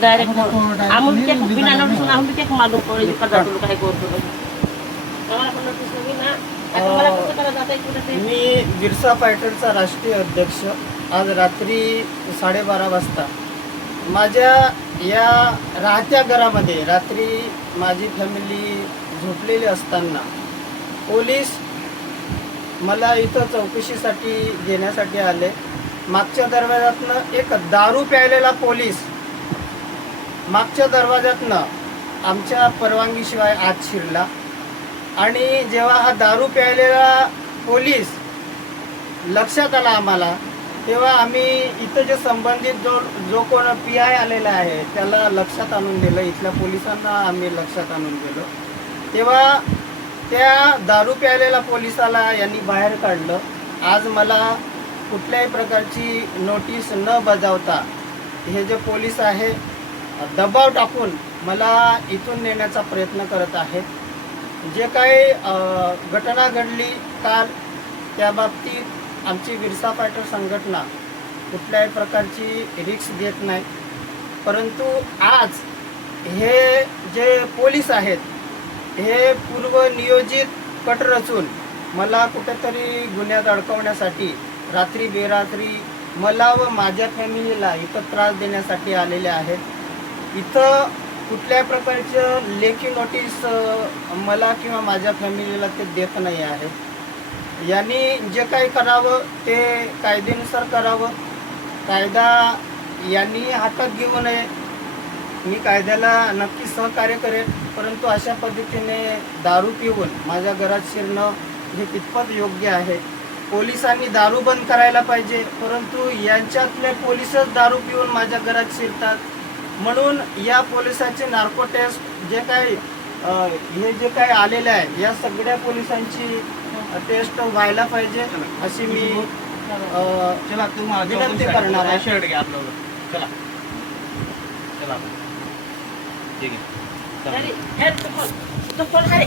Direct आम्ही ते बिना नोटीस आम्ही ते मालूम पडेल पदार्थ काय करतो आम्हाला पण नोटीस नाही ना आता मला कसं करायचं आता इकडे मी बिरसा फायटरचा राष्ट्रीय अध्यक्ष आज रात्री 12:30 वाजता माझ्या या राहत्या घरामध्ये रात्री माझी फॅमिली झोपलेली असताना पोलीस मला इथं चौकशीसाठी घेण्यासाठी आले. मागच्या दरवाजातनं एक दारू प्यायलेला पोलीस मागच्या दरवाजातनं आमच्या परवानगीशिवाय आत शिरला आणि जेव्हा हा दारू प्यायलेला पोलीस लक्षात आला आम्हाला तेव्हा आम्ही इथं जे संबंधित जो कोण PI आलेला आहे त्याला लक्षात आणून दिलं. इथल्या पोलिसांना आम्ही लक्षात आणून दिलं. तेव्हा त्या दारू प्यायलेल्या पोलिसाला यांनी बाहेर काढलं. आज मला कुठल्याही प्रकारची नोटीस न बजावता हे जे पोलीस आहे दबाव टाकून मला इथून नेण्याचा प्रयत्न करत आहेत. जे काही घटना घडली काल त्या बाबतीत आमची बिरसा फायटर संघटना कुठल्याही प्रकारची रिस्क घेत नाही. परंतु आज हे जे पोलीस आहेत हे पूर्वनियोजित कट रचून मला कुठेतरी गुन्ह्यात अडकवण्यासाठी रात्री बेरात्री मला व माझ्या फॅमिलीला इथं त्रास देण्यासाठी आलेले आहेत. इथं कुठल्याही प्रकारचं लेखी नोटीस मला किंवा माझ्या फॅमिलीला ते देत नाही आहे. यांनी जे काही करावं ते कायद्यानुसार करावं. कायदा यांनी हातात घेऊ नये. मी कायद्याला नक्की सहकार्य करेन, परंतु अशा पद्धतीने दारू पिऊन माझ्या घरात शिरणं हे कितपत योग्य आहे. पोलिसांनी दारू बंद करायला पाहिजे, परंतु यांच्यातले पोलिसच दारू पिऊन माझ्या घरात शिरतात. म्हणून या पोलिसाचे नार्को टेस्ट जे काही हे जे काही आलेले आहे या सगळ्या पोलिसांची टेस्ट व्हायला पाहिजे अशी मी विनंती करणार आहे. शर्ट घ्या आपलं. चला चला ठीक आहे. तो पण आहे